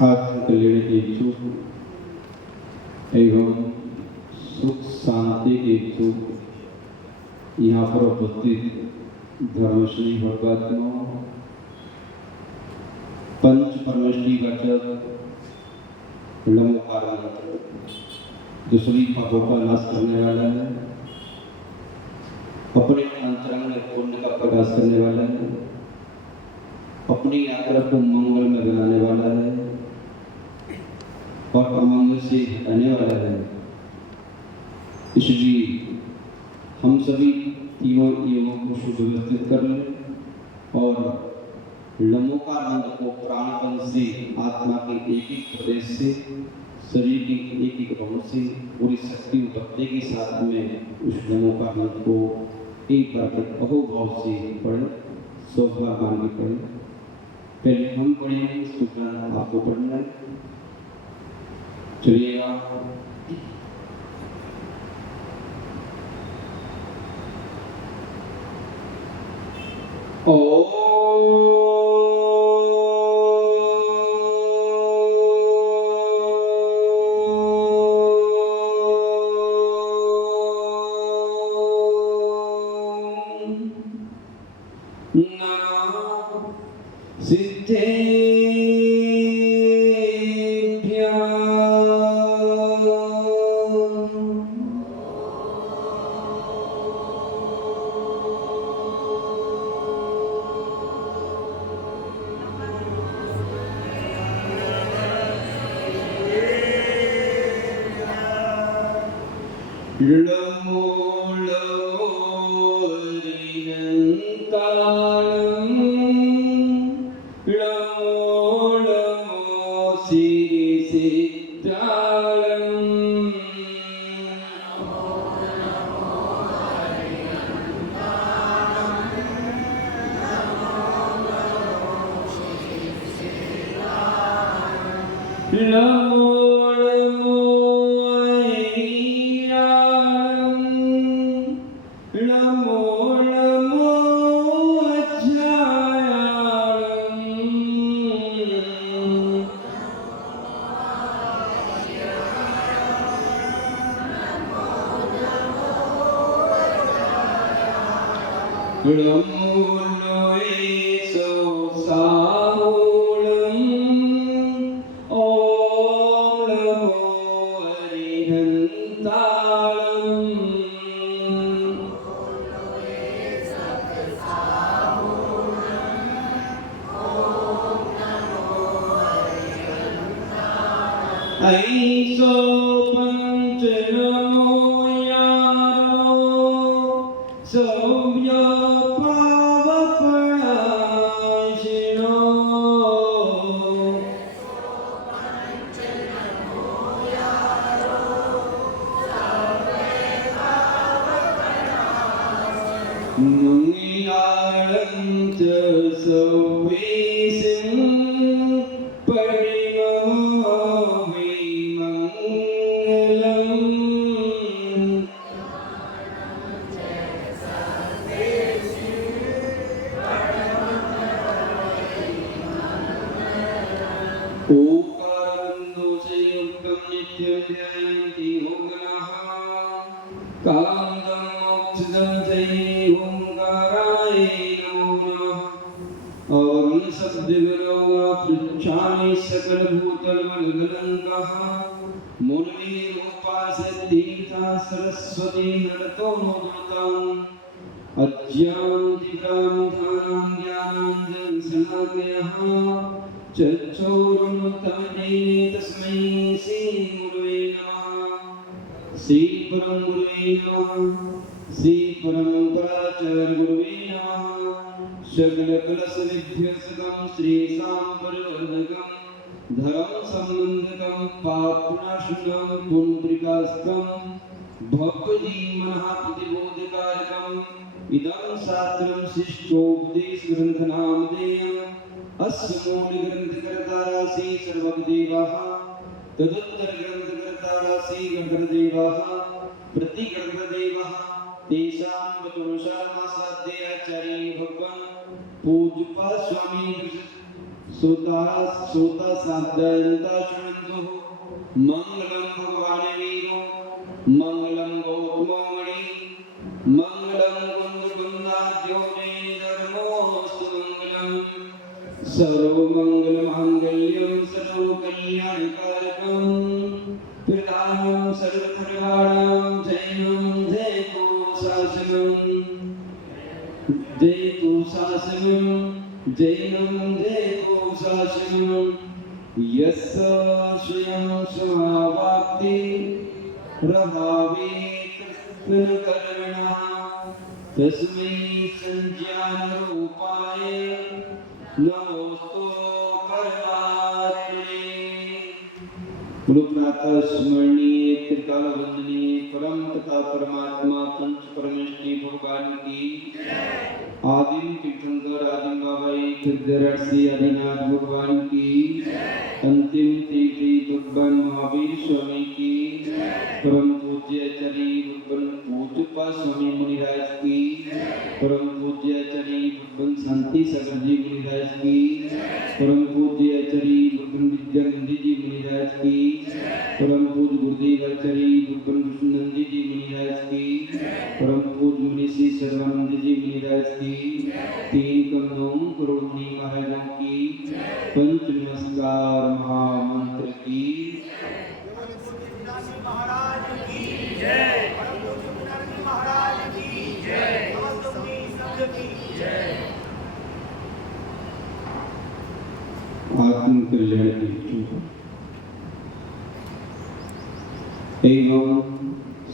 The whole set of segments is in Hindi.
आत्मकल्याण के इच्छुक एवं सुख शांति के इच्छुक यहाँ पर उपस्थित धर्मश्री भगवात्माओं, पंच परमेष्टि वाचक लमोकार मंत्र जो सभी पापों का नाश करने वाला है, अपने अंतरंग में पुण्य का प्रकाश करने वाला है, अपनी यात्रा को मंगल में बनाने वाला है और अमंगल से हटाने वाला है। इसलिए हम सभी तीनों योगों को सुव्यवस्थित कर लें और लमोकार मंत्र को प्राणपन से, आत्मा के एक एक प्रदेश से, शरीर के एक एक भाव से पूरी शक्ति उपत्ति के साथ में उस लमोकार मंत्र को एक बार अहोभाव से पढ़ें, सौभाग्य मान के पढ़ें। पहले हम पढ़ेंगे, उसके उपरांत आपको पढ़ना है। चलिएगा। सोता साधयन्ता शृण्वन्तु मंगलम भगवान वीरो मंगलम गौतमो मणि मंगलम कुंद कुंदाद्यो धर्मोस्तु मंगलम सर्व मंगल मांगल्यम सर्व कल्याण कारकम प्रदायं सर्वधर्माणां जयं जयतु शासनं जयं जयतु शासनं यस्य स्वयं समावाप्ति प्रभावे कृष्णकर्मणा तस्मै संज्ञानरूपाय नमोस्तु परमात्मने। गुरु प्रातः स्मरणीय त्रिकाल वंदनीय परम पिता परमात्मा पंच परमेष्टि भगवान की आदिम तीर्थंकर आदिम बाबाई खिद्दरसी आदिनाथ भगवान की अंतिम तीर्थी भगवान महावीर स्वामी की परम पूज्य आचार्य भगवान पूज्यपा स्वामी मुनिराज की परम पूज्य आचार्य भगवान शांति सागर जी मुनिराज की परम पूज्य आचार्य भगवान विद्यानंद जी मुनिराज की परम पूज्य गुरुदेव आचार्य भगवान विष्णुनंद जी मुनिराज की परम पूज्य मुनि श्री सर्वानंद जी मुनिराज की तीन करोड़ मुनि महाराजों की पंच नमस्कार महामंत्र की महाराज की जय, महाराज की जय, की जय। आत्म कल्याण की एवं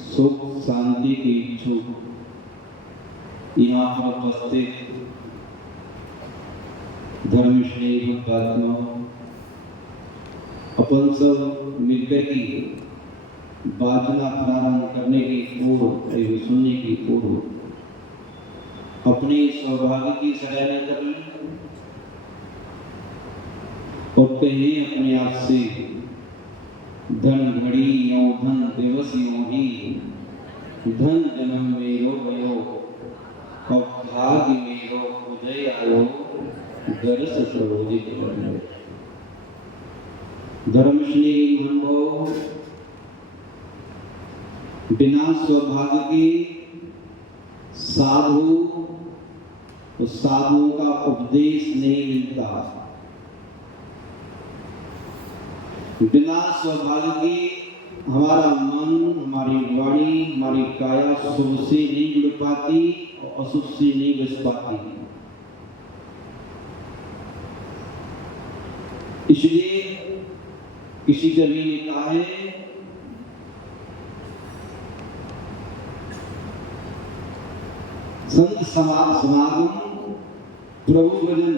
सुख शांति की इच्छुक यहाँ पर उपस्थित धर्मश्री भक्तात्मा अपन सब मिलकर की वाचना प्रारंभ करने की पूर्व एवं सुनने की पूर्व अपने सौभाग्य की सराहना कर लें और कहीं अपने आप से धन घड़ी यो धन दिवस यो ही धन जन्म मेरो भयो और भाग्य मेरो उदय आयो दरस सरोजित धर्मश्री अनुभव बिना सौभाग्य के साधुओं का उपदेश नहीं मिलता। बिना सौभाग्य के हमारा मन, हमारी वाणी, हमारी काया शुभ से नहीं जुड़ पाती और अशुभ से नहीं बच पाती। इसलिए किसी कवि ने कहा है संत समागम प्रभु भजन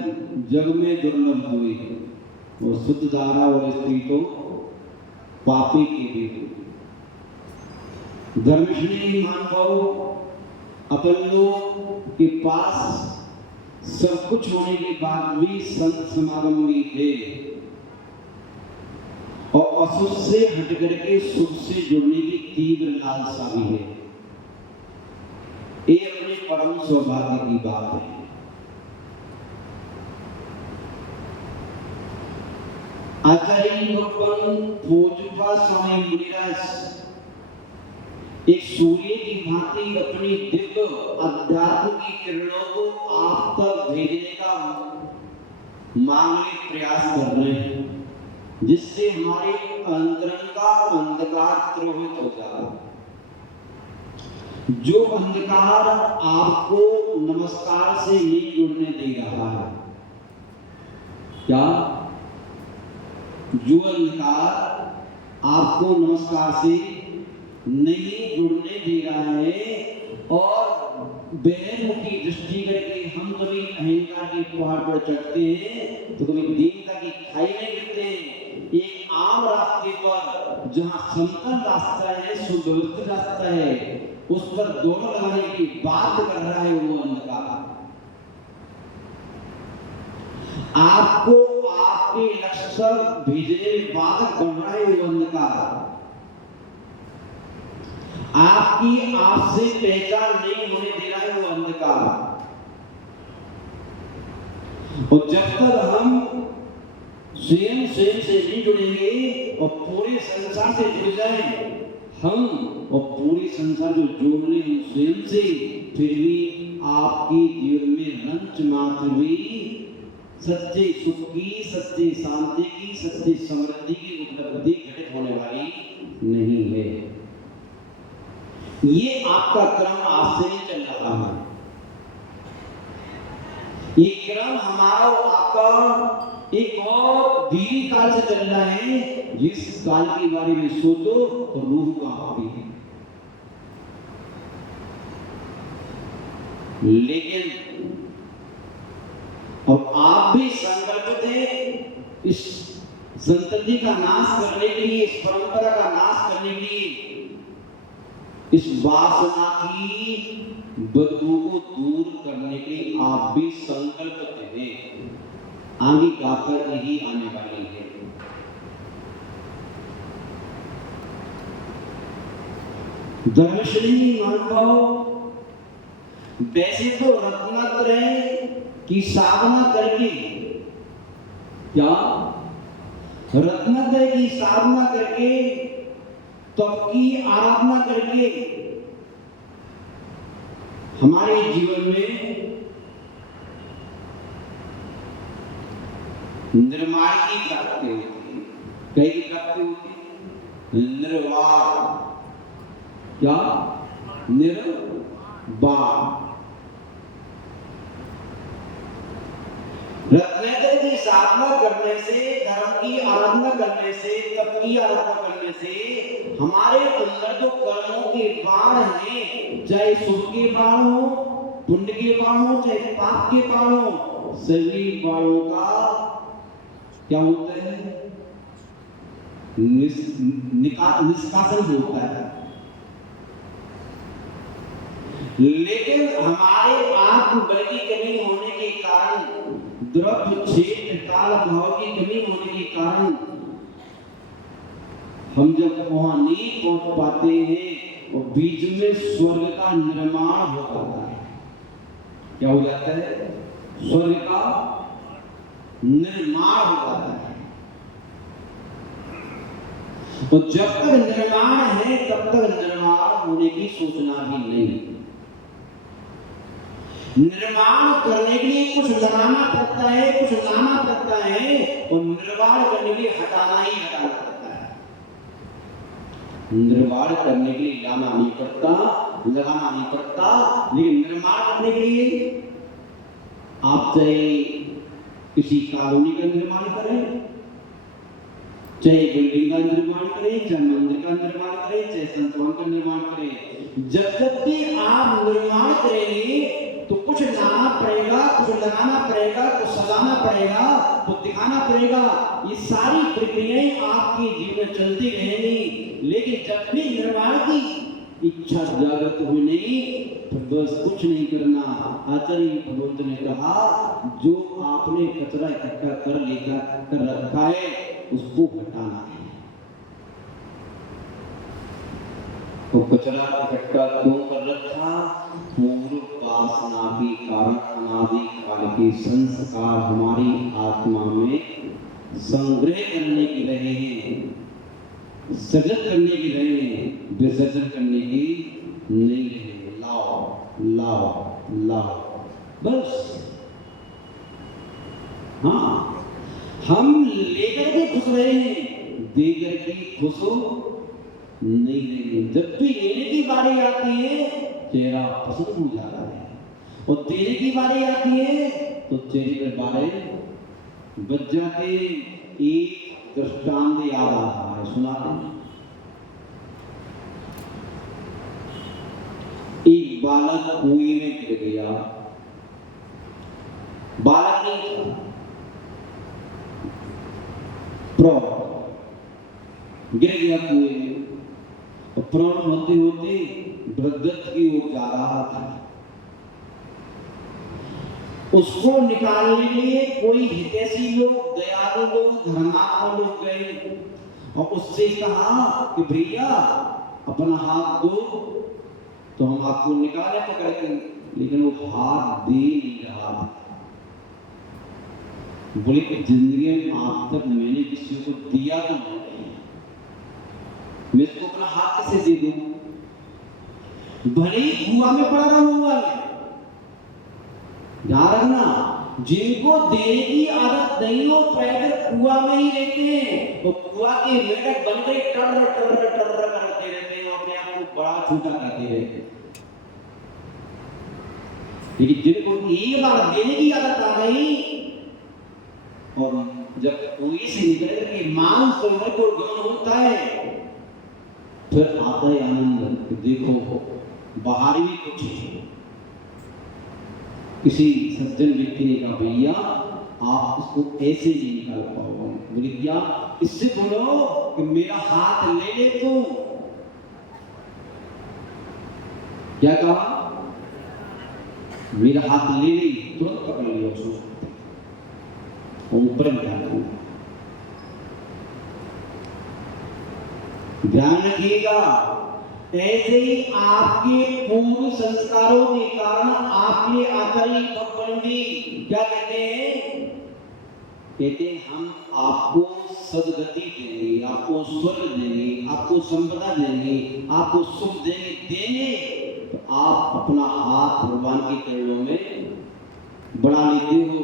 जग में दुर्लभ हुए और शुद्ध धारा और स्त्री तो पापी के भी। धर्मश्री महानुभाव अपन लोग के पास सब कुछ होने के बाद भी संत समागम भी थे और अशुभ से हट करके शुभ से जुड़ने की तीव्र लालसा भी है। ये अपने परम सौभाग्य की बात है। आचार्य भगवान पूज्यपा स्वामी मुनिराज एक सूर्य की भांति अपनी दिव्य अध्यात्म की किरणों को आप तक भेजने का मांगलिक प्रयास कर रहे हैं, जिससे हमारे अंतरंग का अंधकार तिरोहित हो जाए। जो अंधकार आपको नमस्कार से नहीं जुड़ने दे रहा है, क्या जो अंधकार आपको नमस्कार से नहीं जुड़ने दे रहा है और बेमुखी दृष्टि करके हम कभी अहंकार के पहाड़ पर चढ़ते हैं तो कभी दीनता की खाई में गिरते हैं। एक आम रास्ते पर जहाँ समतल रास्ता है, सुव्यवस्थित रास्ता है, उस पर दोनों लगाने की बात कर रहा है वो अंधकार। आपको आपके लक्ष्य तक भेजने में बाधक बन रहा है वो अंधकार। आपकी आपसे पहचान नहीं होने दे रहा है वो अंधकार। और जब तक हम स्वयं स्वयं से नहीं जुड़ेंगे और पूरे संसार से जुड़ जाए हम, और पूरे संसार जो जोड़ ले हम स्वयं से, फिर भी आपके जीवन में रंच मात्र भी सच्चे सुख की, सच्चे शांति की, सच्चे समृद्धि की उपलब्धि घटित होने वाली नहीं है। ये आपका क्रम आज से ही चल रहा है। ये क्रम हमारा और आपका एक और दीर्घ काल से चल रहा है। जिस काल के बारे में सोचो तो रूह कांपती है। लेकिन अब आप भी संकल्पित हैं इस संतति का नाश करने के लिए, इस परंपरा का नाश करने के लिए, इस वासना की बदबू को दूर करने के लिए आप भी संकल्पित हैं। आगे गाकर यही आने वाली है। धर्मश्री महानुभाव, वैसे तो रत्नत्रय की साधना करके, क्या रत्नत्रय की साधना करके, तप की आराधना करके हमारे जीवन में निर्माण की प्राप्ति होती है। कई की प्राप्ति होती है? निर्वाण। क्या? निर्वाण। रत्नत्रय की साधना करने से, धर्म की आराधना करने से, तप की आराधना करने से हमारे अंदर जो कर्मों के बाण हैं, चाहे सुख के बाण हो, पुण्य के बाण हो, चाहे पाप के बाण हो, सभी बाणों का क्या होता है? निष्कासन होता है। लेकिन हमारे आत्मबल की कमी होने के कारण, द्रव्य क्षेत्र काल भाव की कमी होने के कारण हम जब वहां नहीं पहुंच पाते हैं और बीच में स्वर्ग का निर्माण हो जाता है। क्या हो जाता है? स्वर्ग का निर्माण हो जाता है। और जब तक निर्माण है तब तक निर्माण होने की सूचना भी नहीं। निर्माण करने के लिए कुछ लगाना पड़ता है, कुछ लाना पड़ता है, और निर्माण करने के लिए हटाना ही हटाना पड़ता है। निर्माण करने के लिए लाना नहीं पड़ता, लगाना नहीं पड़ता, लेकिन निर्माण करने के लिए आप चाहे किसी कॉलोनी का निर्माण करें, चाहे बिल्डिंग का निर्माण करें, चाहे मंदिर का निर्माण करें, चाहे संस्थान का निर्माण करें, जब भी आप निर्माण करेंगे तो कुछ लाना पड़ेगा, कुछ लगाना पड़ेगा, कुछ सजाना पड़ेगा, कुछ दिखाना पड़ेगा। ये सारी प्रक्रियाएं आपके जीवन में चलती रहेंगी। लेकिन जब भी निर्माण की इच्छा जागृत हुई नहीं, तो बस कुछ नहीं करना। आचार्य भगवंत ने कहा, जो आपने कचरा इकट्ठा कर रखा है उसको हटाना है। तो कचरा इकट्ठा क्यों कर रखा? पूर्व वासना के कारण अनादि काल के संस्कार हमारी आत्मा में संग्रह करने के रहे हैं, सजग करने की रहे हैं, विसर्जन करने की नहीं रहे। लाओ लाओ लाओ, बस। हाँ, हम लेकर के खुश रहे हैं, देकर के खुश हो नहीं रहेंगे। जब भी लेने की बारी आती है चेहरा पसंद हो जाता है, और देने की बारी आती है तो चेहरे पर बारे बच जाते। एक दृष्टांत याद आ रहा है, सुनाते हैं। एक बालक कुएं में गिर गया। बालक नहीं था, गिर गया कुएं में, और प्राण होते होते वृद्धत्व की ओर जा रहा था। उसको निकालने के लिए कोई हितैषी लोग, दयालु लोग, धर्मात्मा लोग गए और उससे कहा कि भैया अपना हाथ दो तो हम आपको निकाले पकड़ के। लेकिन वो हाथ दे नहीं रहा था। बोले कि जिंदगी में आज तक मैंने किसी को दिया तो नहीं, मैं इसको अपना हाथ कैसे दे दूं? भले ही कुआं में पड़ा रहूंगा मैं, ध्यान रखना, जिनको देने की आदत नहीं हो पैदल कुआं में ही रहते हैं, वो कुआं के मेढक बन गए, टर टर टर करते रहते हैं, अपने आप को बड़ा छोटा कहते रहते हैं। लेकिन जिनको एक बार देने की आदत आ गई और जब कोई से निकल के मांग सुनने को गौन होता है, फिर आता है आनंद। देखो बाहर भी कुछ किसी सज्जन व्यक्ति ने कहा, भैया आप इसको ऐसे नहीं निकाल पाओगे। बोले क्या? इससे बोलो कि मेरा हाथ ले ले तू। क्या कहा? मेरा हाथ ले ले, तुरंत पकड़ लिया उसको और ऊपर निकाल। ध्यान रखिएगा, ऐसे ही आपके पूर्व संस्कारों के कारण आपके आचार्य पंडी क्या कहते हैं? कहते हैं हम आपको सदगति देंगे, आपको स्वर्ग देंगे, आपको संपदा देंगे, आपको सुख देंगे तो आप अपना हाथ भगवान के चरणों में बढ़ा लेते हो।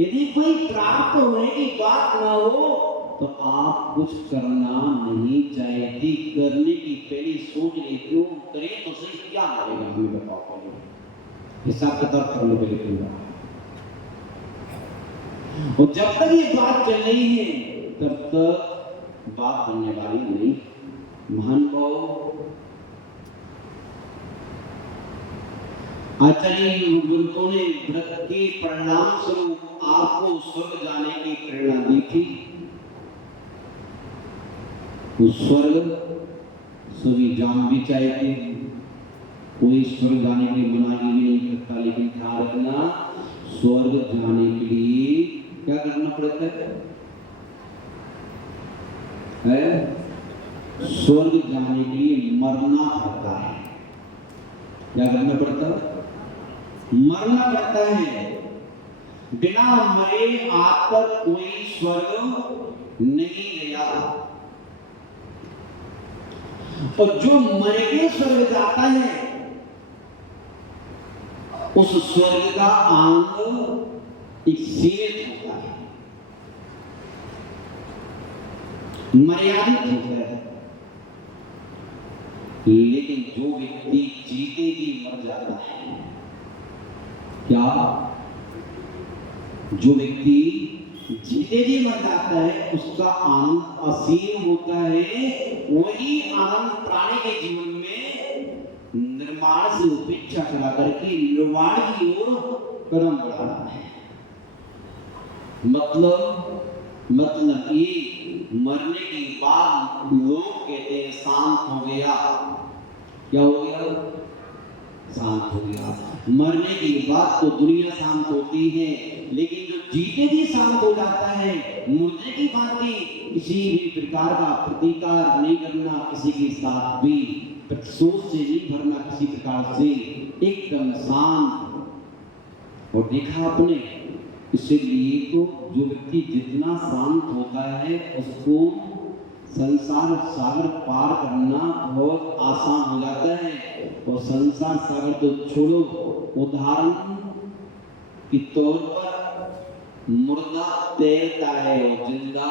यदि कोई प्राप्त होने की बात ना हो तो आप कुछ करना नहीं चाहती, करने की पहली सोच लेते हो, करें तो सही, क्या करेगा हमें बताओ पहले, हिसाब किताब करने के लिए पूरा। और जब तक ये बात चल रही है तब तक बात बनने वाली नहीं। महान भाव आचार्य गुरुग्रंथों ने व्रत के परिणाम स्वरूप आपको स्वर्ग जाने की प्रेरणा दी थी। स्वर्ग सभी जान भी चाहते, कोई स्वर्ग जाने के लिए मना भी नहीं करता, लेकिन ध्यान रखना, स्वर्ग जाने के लिए क्या करना पड़ता है? स्वर्ग जाने के लिए मरना पड़ता है। क्या करना पड़ता है? मरना पड़ता है। बिना मरे आज तक कोई स्वर्ग नहीं गया। और जो मर के स्वर्ग जाता है उस स्वर्ग का अंग एक सीमित होता है, मर्यादित होता है। लेकिन जो व्यक्ति जीते जी मर जाता है, क्या? जो व्यक्ति जीते जी मर जाता है उसका आनंद असीम होता है। वही आनंद प्राणी के जीवन में निर्माण से उपेक्षा करा करके निर्वाण की ओर कदम बढ़ाना है। मतलब ये मरने के बाद लोग कहते हैं शांत हो गया। क्या हो गया? शांत हो गया। मरने के बाद तो दुनिया शांत होती है, लेकिन जो जीते जी शांत हो जाता है, मुर्दे की भांति किसी भी प्रकार का प्रतिकार नहीं करना, किसी के साथ भी प्रतिशोध से नहीं भरना, किसी प्रकार से एकदम शांत। और देखा आपने, इसलिए तो जो व्यक्ति जितना शांत होता है उसको संसार सागर पार करना बहुत आसान हो जाता है। और संसार सागर तो छोड़ो, उदाहरण के तौर पर मुर्दा तैरता है और जिंदा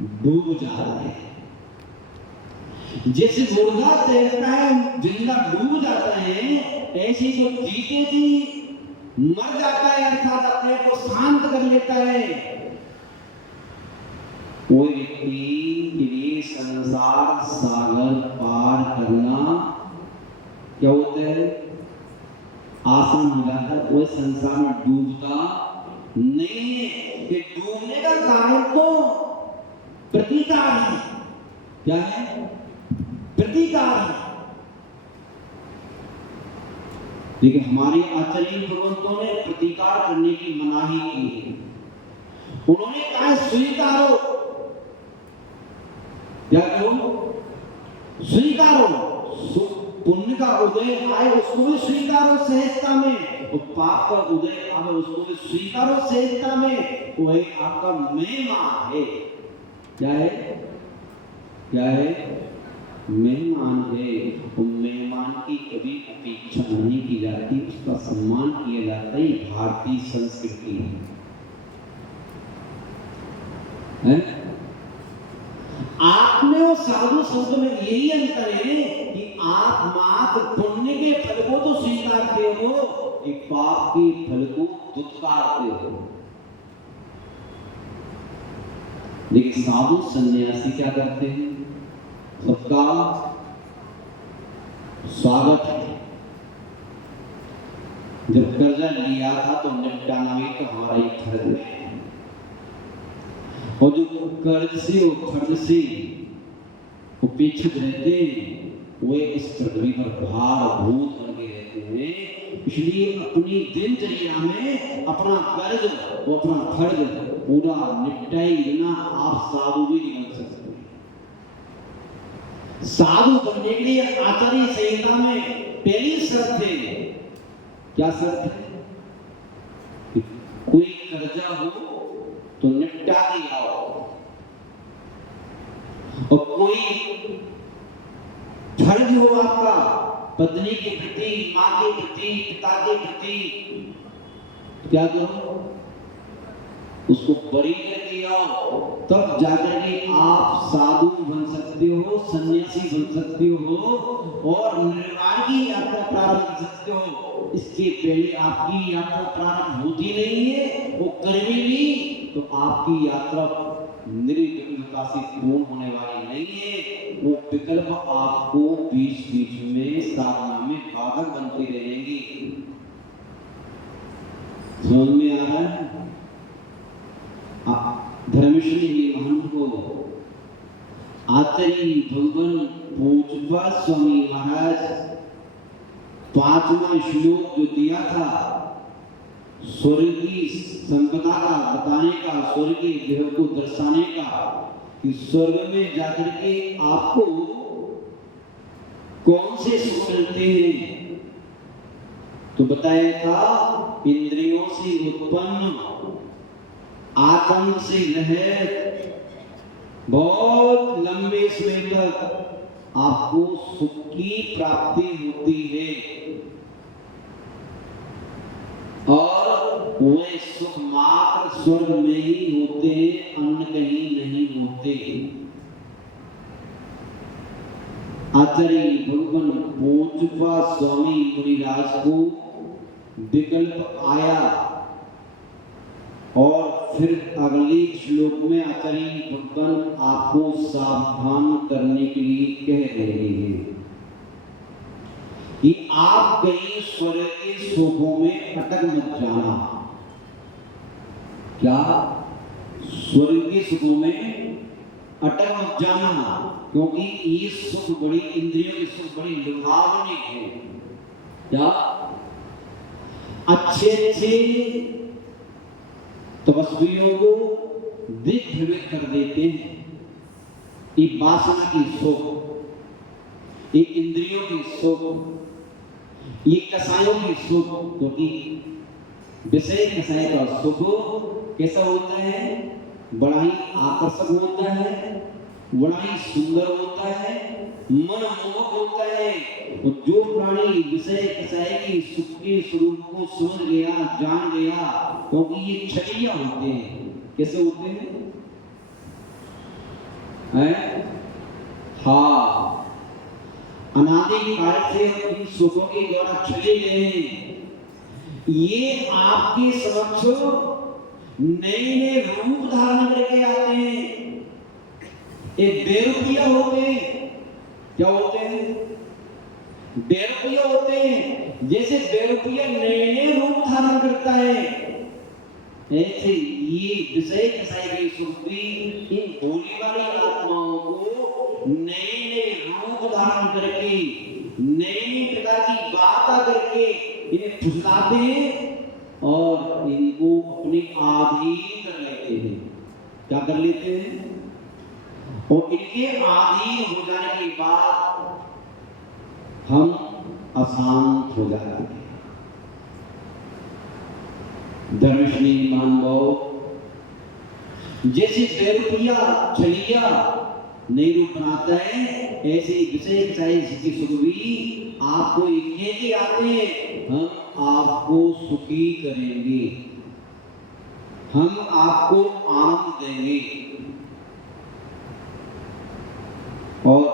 डूब जाता है। जैसे मुर्दा तैरता है, जिंदा डूब जाता है, ऐसे ही जो जीते जी मर जाता है, अर्थात अपने को शांत कर लेता है, कोई व्यक्ति के लिए संसार सागर पार करना क्या होता है? आसान हो जाता है। कोई संसार में डूबता नहीं है। कि डूबने का कारण तो प्रतिकार है। क्या है? प्रतिकार है। लेकिन हमारे आचार्य भगवंतों ने प्रतिकार करने की मनाही की है। उन्होंने कहा स्वीकारो। क्या करो? स्वीकारो। पुण्य का उदय आए उसको भी स्वीकारो सहजता में, और पाप का उदय आए उसको भी स्वीकारो सहजता में। वो एक आपका मेहमान है। क्या है? क्या है? मेहमान है। वो मेहमान की कभी अपेक्षा नहीं की जाती, उसका सम्मान किया जाता है। भारतीय संस्कृति है। आपने और साधु संत में यही अंतर है कि आप मात्र पुण्य के फल को तो स्वीकारते हो, कि पाप के फल को दुत्कारते हो। लेकिन साधु सन्यासी क्या करते हैं? सबका स्वागत है। जब कर्जा लिया था तो निपटाना भी तो हमारा ही फर्ज है, और जो कर्ज से और फर्ज से उपेक्षित रहते वे इस पृथ्वी पर भारभूत बन के रहते हैं। इसलिए अपनी दिनचर्या में अपना कर्ज और अपना फर्ज पूरा निपटाए बिना आप साधु भी नहीं बन सकते। साधु बनने के लिए आचार्य संहिता में पहली शर्त है। क्या शर्त है? कोई कर्जा हो तो निपटा के आओ, और कोई फर्ज हो आपका पत्नी के प्रति, माँ के प्रति, पिता के प्रति, क्या करो? उसको बरी करके आओ, तब जाकर के आप साधु बन सकते हो, सन्यासी बन सकते हो, और निर्वाण की यात्रा प्रारंभ कर सकते हो। इसके पहले आपकी यात्रा प्रारंभ होती नहीं है, वो करेंगे भी तो आपकी यात्रा निर्विघ्नता से पूर्ण होने वाली नहीं है। वो विकल्प आपको बीच बीच में साधना में बाधक बनते रहेंगे। समझ में आ रहा है? धर्मश्री महंत को आचार्य भगवान पूज्यपाद स्वामी महाराज 5वां श्लोक जो दिया था, स्वर्ग की संपदा का बताने का, स्वर्ग के देह को दर्शाने का, कि स्वर्ग में जाकर के आपको कौन से सुख मिलते हैं, तो बताया था इंद्रियों से उत्पन्न आत्म से रहित बहुत लंबे समय तक आपको सुख की प्राप्ति होती है, और वे सुख मात्र स्वर्ग में ही होते हैं, अन्य कहीं नहीं होते। आचार्य भगवान पूज्यपाद स्वामी मुनिराज को विकल्प आया, और फिर अगले श्लोक में आचार्य भगवान आपको सावधान करने के लिए कह रहे हैं कि आप कहीं स्वर्ग के सुखों में अटक मत जाना। क्या? स्वर्ग के सुखों में अटक मत जाना, क्योंकि ये सुख बड़ी, इंद्रियों के सुख बड़ी लुभावनी है। क्या? अच्छे अच्छे तपस्वियों को दिग्भ्रमित कर देते हैं। ये वासना की सुख, ये इंद्रियों की सुख, ये कसायों की सुख, क्योंकि विषय कसाय का सुख कैसा होता है? बड़ा ही आकर्षक होता है, बड़ा ही सुंदर होता है, मनमोहक होता है। और जो प्राणी विषय कसाय की सुख के स्वरूप को समझ गया, जान गया, क्योंकि ये छलिया होते हैं। कैसे होते हैं? हाँ, अनादि काल से इन सुखों के द्वारा छले गए हैं। ये आपके समक्ष नए नए रूप धारण करके आते हैं। एक बेरुपया होते हैं। क्या होते हैं? बेरुपया होते हैं। जैसे बेरुपया नए नए रूप धारण करता है, ऐसे ये विषय कसाई की सुक्ति इन भोली वाली आत्माओं को नए नए रूप धारण करके, नए नए प्रकार की बात करके इन्हें फुसलाते हैं और इनको अपने अधीन कर लेते हैं। क्या कर लेते हैं? और इनके अधीन हो जाने के बाद हम अशांत हो जाती है। दर्शनी मानव जैसे बेरुपिया छलिया नहीं रूप बनाता है, ऐसे विषय चाहे सुख भी आपको इतने आते हैं, हम आपको सुखी करेंगे, हम आपको आनंद देंगे। और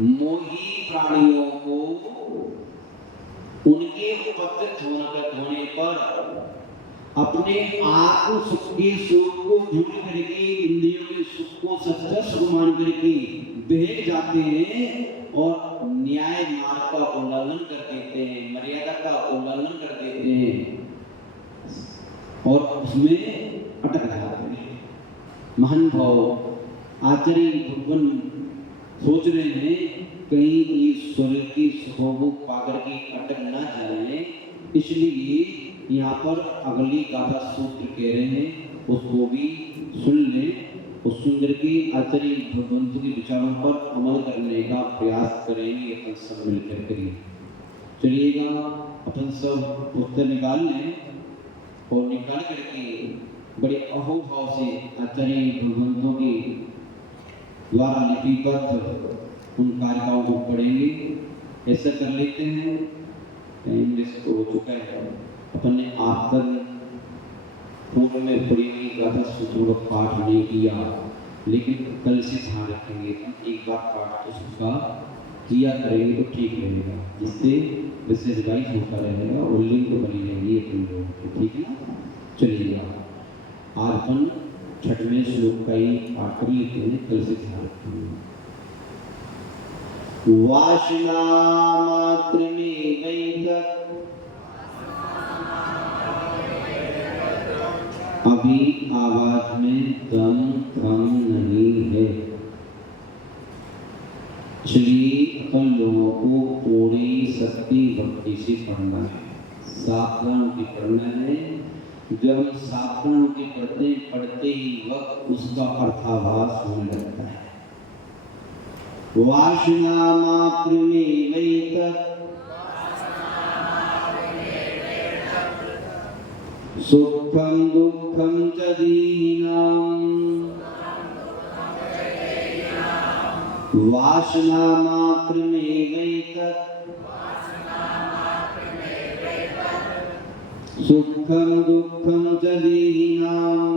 मोही प्राणियों को उनके उपस्थित होने पर अपने आत्म सुख के सुख को भूल करके, इंद्रियों के सुख को सच्चा सुख मान करके बहक जाते हैं और न्याय मार्ग का उल्लंघन कर देते हैं, मर्यादा का उल्लंघन कर देते हैं और उसमें अटक जाते हैं। महान भाव आचार्य भगवान सोच रहे हैं कहीं ईश्वर की सुखों को पाकर के अटक ना जाए, इसलिए यहाँ पर अगली गाथा सूत्र कह रहे हैं, उसको भी सुन लें। उस सुंदर के आचार्य भगवंतु के विचारों पर अमल करने का प्रयास करेंगे अपन सब मिलकर करिए। चलिएगा अपन सब पुस्तक निकाल लें और निकाल करके बड़े अहोभाव से आचार्य भगवंतों के द्वारा लिपिबद्ध उन कारिकाओं को पढ़ेंगे। ऐसा कर लेते हैं, टाइम वेस्ट हो चुका है। अपन ने आज तक पूर्व में पढ़ी हुई गाथा सूत्रों का पाठ नहीं किया, लेकिन कल से ध्यान रखेंगे, एक बार पाठ तो उसका किया करेंगे तो ठीक रहेगा, जिससे विशेष रिवाइज होता रहेगा और लिंक बनी रहेगी अपन लोगों की, ठीक है ना। चलिएगा आज अपन छठवें श्लोक का ही पाठ कर लेते हैं, कल से ध्यान रखेंगे। वासना मात्र में वैगत अभी आवाज में दम कम नहीं है, इसलिए अपन लोगों को थोड़ी सख्ती भक्ति से पढ़ना है, सावधान होकर पढ़ना है। जब हम सावधान होकर पढ़ते ही वक्त उसका अर्थाभास होने लगता है। वासना मात्र में वैगत सुखम दुखम च दीनाम, वासना मात्र में वैगत सुखम दुखम च दीनाम,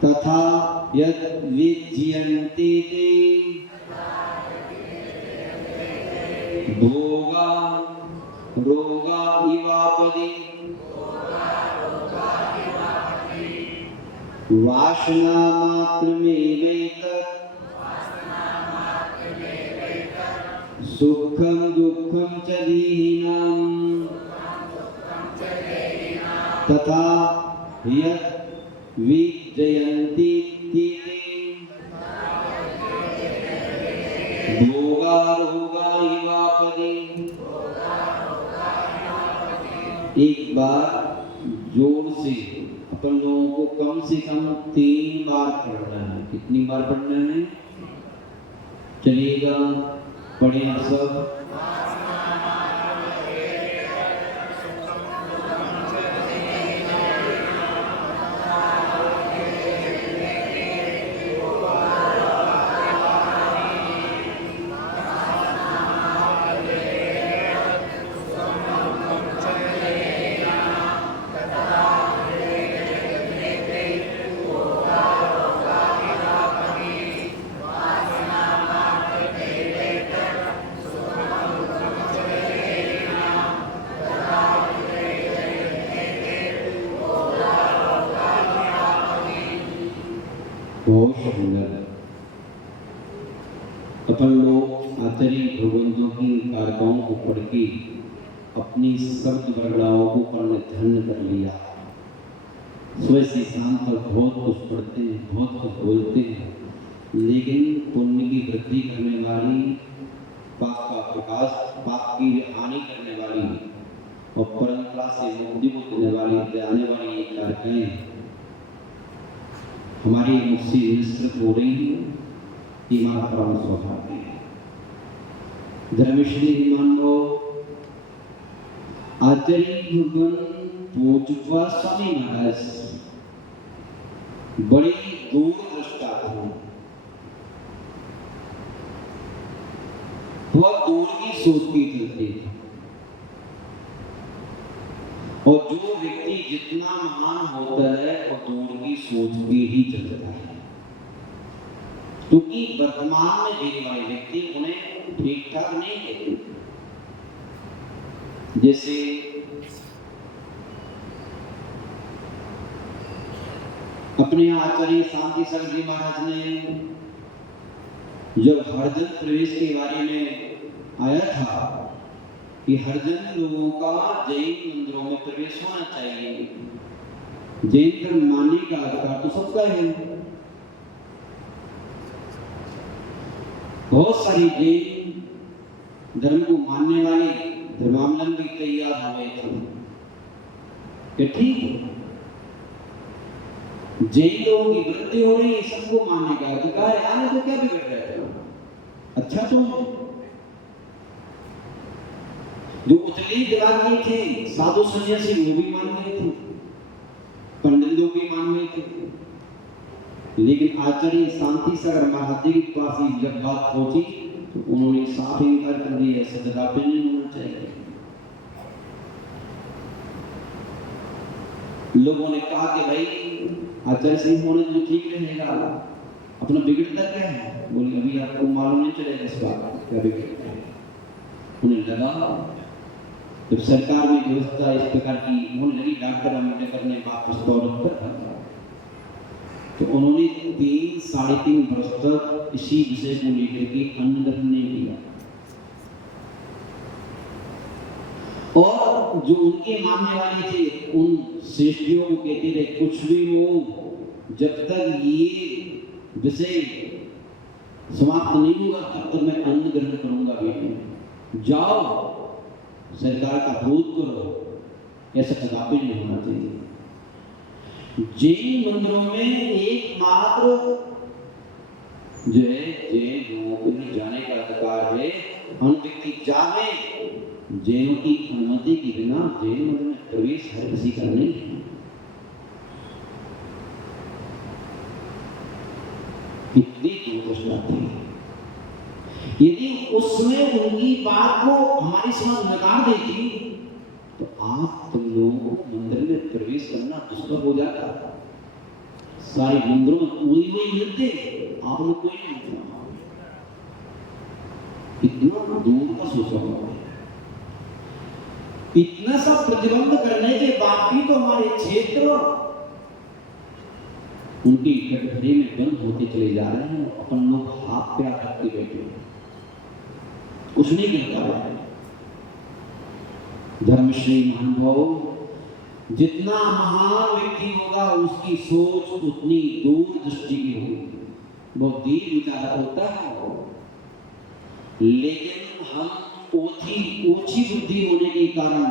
तथा यत् विज्यन्ति ते भोगा रोगा इवापदि, वासना मात्र में वैगत सुखम दुखम च दीनाम, तथा यत् विजयन्ति ते भोगा रोगा इवापदि। एक बार जोर से अपन लोगों को कम से कम 3 बार पढ़ना है। कितनी बार पढ़ना है? चलिएगा पढ़ें आप सब। बहुत सुंदर। अपन लोग आचार्य भगवंतों की कारिकाओं को पढ़ के अपनी शब्द वर्णाओं को पढ़ने धन्य कर लिया। सुबह से शाम तक बहुत कुछ पढ़ते हैं, बहुत कुछ बोलते हैं, लेकिन पुण्य की वृद्धि करने वाली, पाप का प्रकाश, पाप की हानि करने वाली और परंपरा से मुक्ति को देने वाली, आने वाली ये कारिकाएं हमारी मुझसे निस्तृत हो रही है। ये हमारा परम सौभाग्य है। धर्मश्री मानव आचार्य भगवान पूज्यपा स्वामी महाराज बड़े दूरदृष्टा थे। वह दूर की सोच के चलते थे और जो व्यक्ति जितना महान होता है वो दूर की सोच के ही चलता है, क्योंकि वर्तमान में जीने वाले व्यक्ति उन्हें ठीक ठाक नहीं कहते। जैसे अपने आचार्य शांति सागर जी महाराज ने जब हरजन प्रवेश के बारे में आया था कि हरजन लोगों का जैन मंदिरों में प्रवेश होना चाहिए, जैन धर्म मानने का अधिकार तो सबका है। बहुत सारी जैन धर्म को मानने वाले धर्मावलंबी तैयार हो गए थे कि ठीक है, जैन लोगों की वृद्धि हो रही है, सबको मानने का अधिकार है, आने को क्या बिगड़ रहा है, अच्छा तो है। जो उतली दिवाली थे साधु सन्यासी वो भी मान गए थे, पंडित लोग भी मान गए थे, लेकिन आचार्य शांति सागर महाराज जी के पास ही जब बात पहुंची तो उन्होंने साफ इनकार कर दिया, ऐसा कदापि नहीं होना चाहिए। लोगों ने कहा कि भाई आचार्य सिंह होने तो ठीक रहेगा, अपना बिगड़ता क्या है? बोले अभी आपको मालूम नहीं चलेगा इस बात का क्या बिगड़ता है। उन्हें लगा जब सरकार में व्यवस्था इस प्रकार की होने लगी, डॉक्टर अम्बेडकर ने बात प्रस्ताव रखा तो उन्होंने 3-3.5 वर्ष तक इसी विषय को लेकर के अन्न ग्रहण नहीं किया। और जो उनके मानने वाले थे उन श्रेष्ठियों को कहते रहे कुछ भी हो, जब तक ये विषय समाप्त नहीं होगा तब तक मैं अन्न ग्रहण करूंगा भी नहीं। जाओ सरकार का विरोध करो, ऐसा कदापि नहीं होना चाहिए। जैन मंदिरों में एकमात्र जो है जैन लोगों को भी जाने का अधिकार है, हम व्यक्ति जावे, जैनों की अनुमति के बिना जैन मंदिर में प्रवेश हर किसी का नहीं है। इतनी दूरदृष्टा थी। यदि उसमें उनकी बात को हमारी समझ नकार देती तो आप तुम लोगों को मंदिर में प्रवेश करना दुष्कर हो जाता। सारे मंदिरों में वही मिलते, आप लोग कोई नहीं मिलता। इतना दूर का सोचा हुआ है। इतना सब प्रतिबंध करने के बाद भी तो हमारे क्षेत्र उनकी कटघरे में बंद होते चले जा रहे हैं। अपन लोग हाथ पे रख के बैठे, कुछ नहीं करता है। धर्मश्री महानुभाव, जितना महान व्यक्ति होगा उसकी सोच उतनी दूरदृष्टि की होगी, बहुत दीर्घ विचार होता है। लेकिन हम ओछी बुद्धि होने के कारण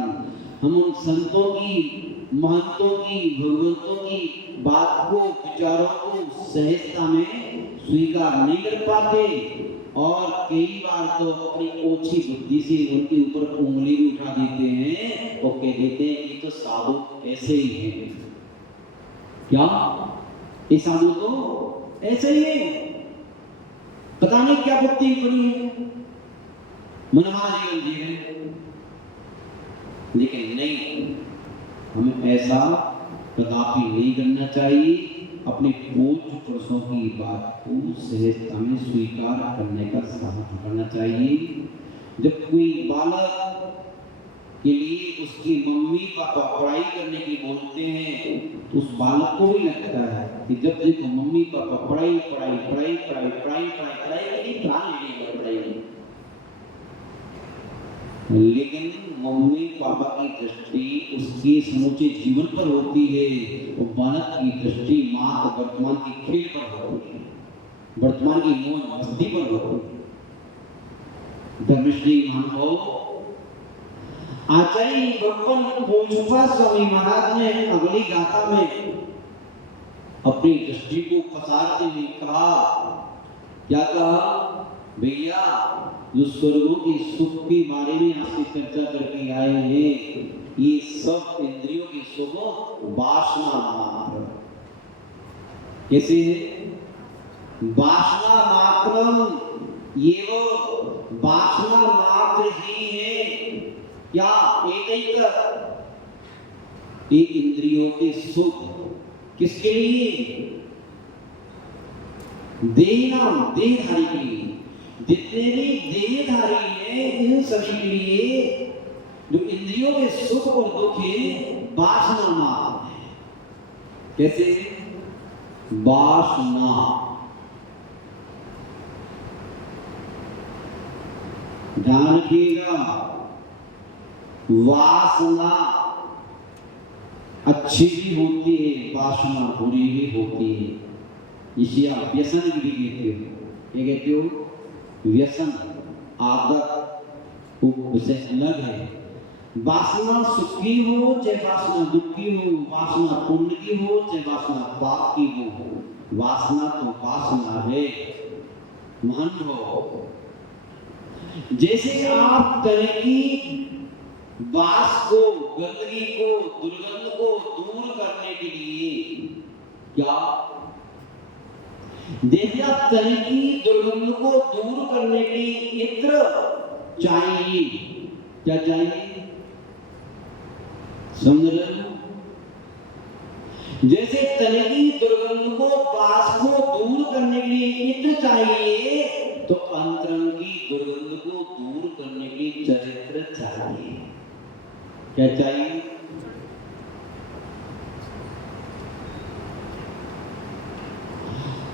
हम उन संतों की, महंतों की, भगवंतों की बात को, विचारों को सहजता में स्वीकार नहीं कर पाते और कई बार तो अपनी ओछी बुद्धि से उनके ऊपर उंगली भी उठा देते हैं और कह देते हैं कि तो साधु ऐसे ही है। क्या ये साधु तो ऐसे ही है, पता नहीं क्या बुद्धि पड़ी है, मनमाना जीवन जी रहे। लेकिन नहीं, हमें ऐसा कदापि नहीं करना चाहिए। अपने पूज्य पुरुषों की बात को सहजता में स्वीकार करने का साहस करना चाहिए। जब कोई बालक के लिए उसकी मम्मी पापा पढ़ाई करने की बोलते हैं तो उस बालक को भी लगता है कि जब देखो मम्मी पापा पढ़ाई पढ़ाई पढ़ाई पढ़ाई पढ़ाई पढ़ाई पढ़ाई के लिए प्राण लेने पढ़ाई। लेकिन मम्मी पापा की दृष्टि उसके समूचे जीवन पर होती है और बालक की दृष्टि मात्र वर्तमान की खेल पर होती है, वर्तमान की मौज मस्ती पर होती है। धर्मश्री महानुभाव, आचार्य भगवान पूज्यपा स्वामी महाराज ने अगली गाथा में अपनी दृष्टि को पसारते हुए कहा, क्या कहा? भैया जो स्वर्गों के सुख के बारे में आपसे चर्चा करके आए हैं, ये सब इंद्रियों के सुख वासना मात्र। कैसे है? वासना मात्र, ये वो वासना मात्र ही है। क्या? एक इंद्रियों के सुख किसके लिए? देहधारी के लिए। जितने भी देहधारी हैं इन सभी के लिए जो इंद्रियों के सुख और दुख है वासना मात्र है। कैसे? वासना। ध्यान रखिएगा, वासना अच्छी भी होती है, वासना बुरी भी होती है। इसे आप व्यसन भी कहते हो। क्या कहते हो? व्यसन, आदत, उसे अलग है। वासना सुख की हो चाहे वासना दुख की हो, वासना पुण्य की हो चाहे वासना पाप की हो, वासना तो वासना है। मन हो जैसे आप तरह की वास को, गंदगी को, दुर्गंध को दूर करने के लिए क्या देखिए, आप तरह की दुर्गंध को दूर करने के लिए इत्र चाहिए। क्या चाहिए? समझ रहे हो? जैसे तन की दुर्गंध को, वास को दूर करने के लिए इत्र चाहिए, तो अंतरंग की दुर्गंध को दूर करने के लिए चरित्र चाहिए। क्या चाहिए?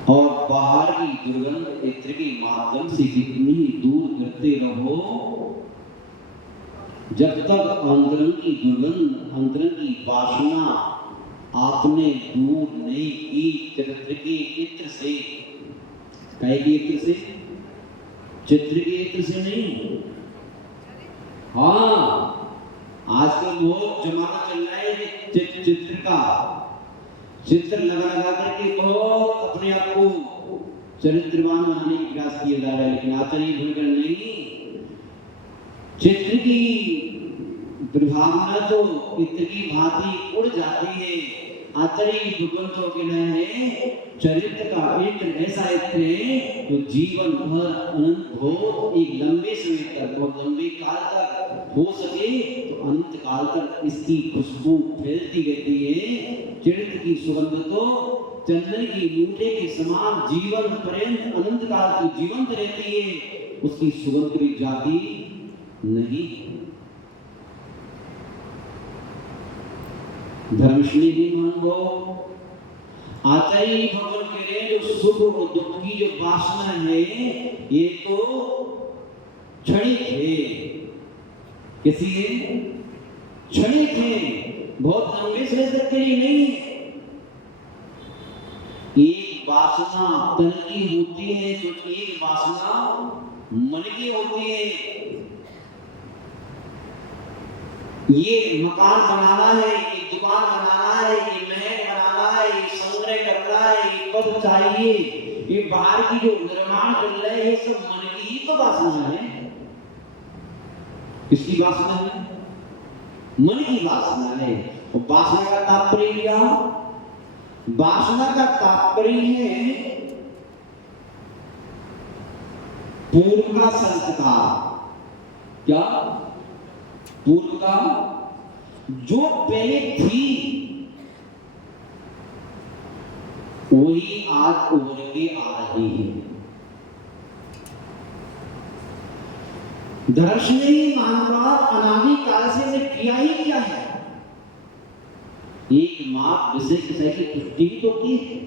और बाहर की दुर्गंध इत्र के माध्यम से जितनी दूर करते रहो, जब तक अंतरंग की दुर्गंध, अंतरंग की वासना आपने दूर नहीं की चरित्र के इत्र से। काहे के इत्र से? चित्र के इत्र से नहीं। हाँ, आजकल बहुत जमाना चल रहा है चित्र का। चित्र लगा लगा करके बहुत अपने आप को चरित्रवान बनाने की प्रयास किया जा रहा है, लेकिन आचार्य भूलकर नहीं। चित्र की प्रभावना तो इत्र की भांति उड़ जाती है। आचार्य भूगोल तो कहना है चरित्र का इत्र ऐसा इत्र है जो जीवन भर अनंत हो, एक लंबे समय तक, बहुत लंबे काल तक हो सके तो अनंत काल तक इसकी खुशबू फैलती रहती है। चरित्र की सुगंध तो चंदन की मूठे के समान जीवन पर्यंत अनंत काल तक जीवंत रहती है, उसकी सुगंध भी जाती नहीं। धर्मश्री जी मानो आचार्य भगवान कह रहे हैं जो सुख और दुख की जो वासना है ये तो क्षणिक है। किसी है? क्षणिक है, बहुत लंबे समय तक के लिए नहीं है। एक वासना तन की होती है तो एक वासना मन की होती है। ये मकान बनाना है, ये दुकान बनाना है, ये महल बनाना है, ये संग्रह करना है, ये पद चाहिए, ये बाहर की जो निर्माण चल रहा है, ये सब मन की ही तो वासना है। किसकी वासना है? मन की वासना है। और वासना का तात्पर्य क्या? वासना का तात्पर्य है पूर्व का संस्कार। क्या? पूर्व का जो पहले थी वही आज उभर के आ रही है। दर्शनीय मानवाद अनादि काल से ने किया ही क्या है? एक माप विषय किसी की पुष्टि तो की है,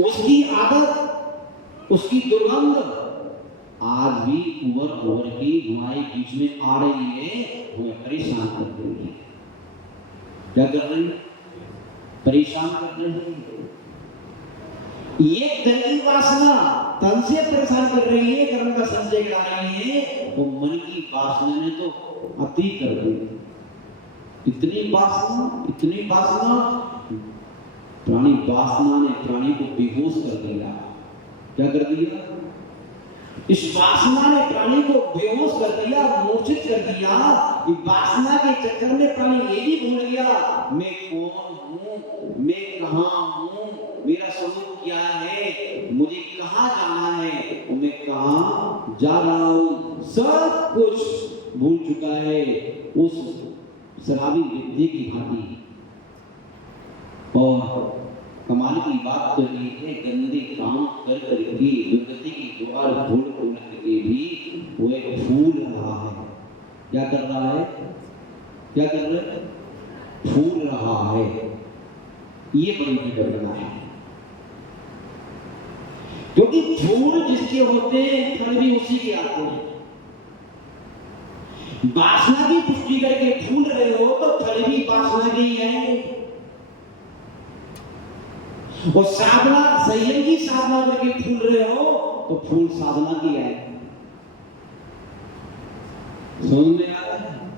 उसकी आदत, उसकी दुर्गंध आज भी उभर के हमारे बीच में आ रही है, हमें परेशान कर रही है। क्या कर रही है? परेशान कर रही है। ये तन की वासना तन से परेशान कर रही है, कर्म का संचय करा रही है, और मन की वासना ने तो अति कर दी। इतनी वासना प्राणी वासना ने प्राणी को बेहोश कर दिया। क्या कर दिया? इस वासना ने प्राणी को बेहोश कर दिया, मूर्छित कर दिया। इस वासना के चक्कर में प्राणी ये भी भूल गया मैं कौन हूँ, मैं कहाँ हूँ, मेरा स्वरूप क्या है, मुझे कहाँ जाना है और मैं कहाँ जा रहा हूँ, सब कुछ भूल चुका है उस शराबी व्यक्ति की भांति। और कमाल की बात तो ये है, गंदे काम कर करके दुर्गति की द्वार खोल खोल करके भी वो एक फूल रहा है। क्या कर रहा है, क्या कर रहा है, फूल रहा है। ये बड़ी घटना है, क्योंकि फूल जिसके होते हैं फल भी उसी के आते हैं। वासना की पुष्टि करके फूल रहे हो तो फल भी वासना के ही आएंगे। और साधना, संयम की साधना करके फूल रहे हो तो फूल साधना की आएंगे। समझ में आ रहा है?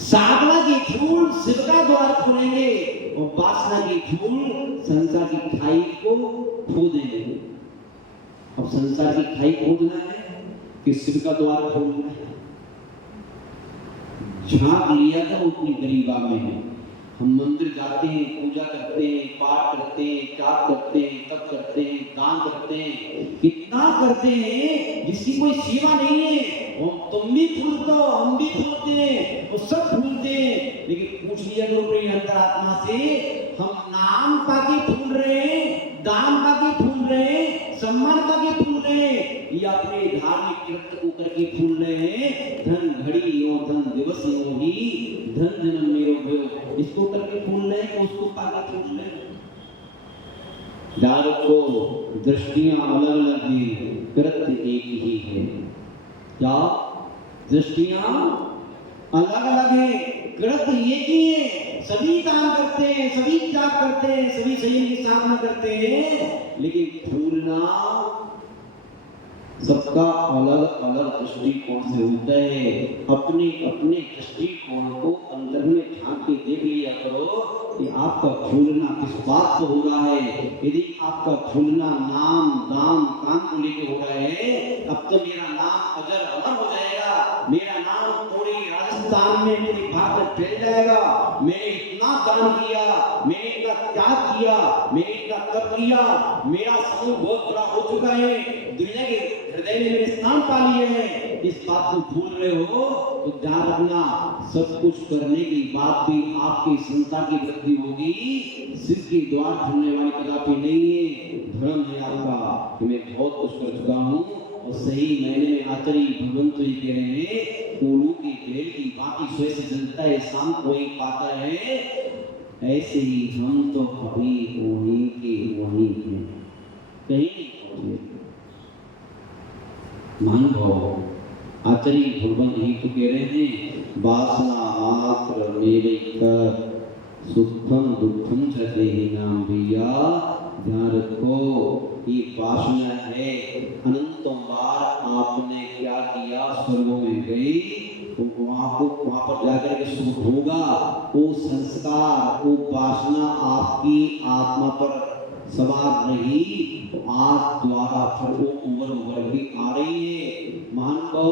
साधना की फूल शिव का द्वार खोलेंगे और वासना की फूल संसार की खाई को खोदेंगे। अब संसार की खाई खोदना है कि शिव का द्वार खोलना है? झांक लिया था उतनी गरीबा में। हम मंदिर जाते हैं, पूजा करते हैं, पाठ करते हैं, जाप करते हैं, तप करते हैं, दान करते हैं, कितना करते हैं जिसकी कोई सीमा नहीं है। और तुम भी फूलते हो, हम भी फूलते हैं, वो सब फूलते हैं। लेकिन पूछ लिया करो अपनी अंतरात्मा से, हम नाम पाके फूल रहे हैं, दान पाके फूल रहे हैं, सम्मान पाके फूल रहे हैं, या अपने धार्मिक कृत्य को करके फूल रहे हैं? धन घड़ी यो धन दिवस यो ही धन जन्म मेरो भयो, इसको करके फूल रहे हैं, उसको पाके फूल रहे हैं। दार को दृष्टियां अलग अलग हैं, कृत्य एक ही है। क्या दृष्टियां अलग अलग हैं, कृत्य एक ही है। सभी काम करते हैं, सभी त्याग करते हैं, सभी संयम की साधना करते हैं, लेकिन फूलना सबका अलग अलग दृष्टिकोण से होता है। अपने अपने दृष्टिकोण को अंदर में झांक के देख लिया करो कि आपका फूलना किस बात को हो रहा है। यदि आपका फूलना नाम दाम काम को लेकर हो रहा है, अब तो मेरा नाम अजर अमर हो जाएगा, मेरा नाम पूरे राजस्थान में पूरे भारत में फैल जाएगा, मैंने इतना दान किया, मैंने इतना त्याग किया, मैंने इतना तप किया, मेरा समूह बहुत बड़ा हो चुका है, दुनिया के हृदय में मेरे स्थान पा लिए हैं। इस बात को भूल रहे हो तो ध्यान रखना, सब कुछ करने के बाद भी आपकी संतान की वृद्धि होगी, शिव के द्वार खुलने वाली कदापि नहीं है। धर्म है आपका कि मैं बहुत कुछ कर चुका हूँ, और सही मैंने में आचार्य भगवंत जी कह रहे हैं, कोलू की बेल की बाकी सोए से जनता है, शाम को ही पाता है, ऐसे ही हम तो अभी वहीं के वहीं हैं, कहीं नहीं पहुंचे। मान भाव आचार्य भगवान यही तो कह रहे हैं, वासना मात्र मेरे कर सुखम दुखम चले नाम भैया। ध्यान रखो, ये वासना है। अनंतों बार आपने क्या किया, स्वर्गों में गई तो वहां पर जाकर के सुख होगा। वो संस्कार, वो वासना आपकी आत्मा पर सवार रही तो आज द्वारा फिर वो उम्र भी आ रही है। मान लो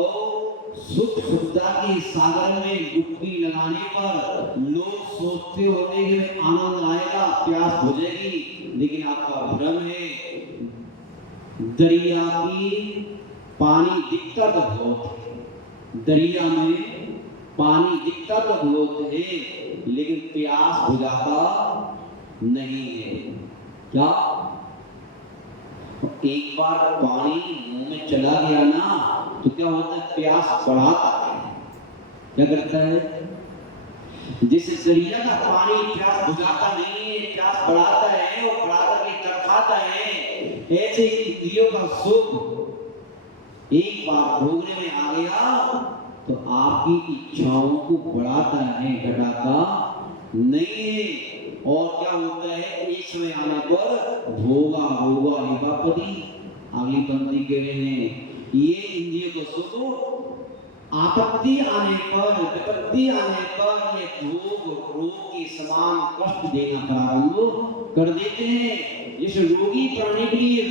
सुख सुविधा के सागर में डुबकी लगाने पर लोग सोचते होते हैं आनंद आएगा, प्यास हो जाएगी, लेकिन आपका भ्रम है। दरिया की पानी दिखता तो बहुत है, दरिया में पानी दिखता तो बहुत है, लेकिन प्यास बुझाता नहीं है। क्या एक बार पानी मुंह में चला गया ना तो क्या होता है, प्यास बढ़ाता है। क्या करता है, जिस दरिया का पानी प्यास बुझाता नहीं है, प्यास बढ़ाता है, वो बढ़ा करके तरखाता है। ऐसे ही इंद्रियों का सुख एक बार भोगने में आ गया तो आपकी इच्छाओं को बढ़ाता है, घटाता नहीं है। और क्या होता है, एक समय आने पर भोगा भोगा हिपापति। अगली पंक्ति कह रहे हैं, ये इंद्रिय को सुख आपत्ति आने पर, विपत्ति आने पर ये भोग रोग के समान कष्ट देना प्रारंभ कर देते हैं। इस रोगी प्राणी के लिए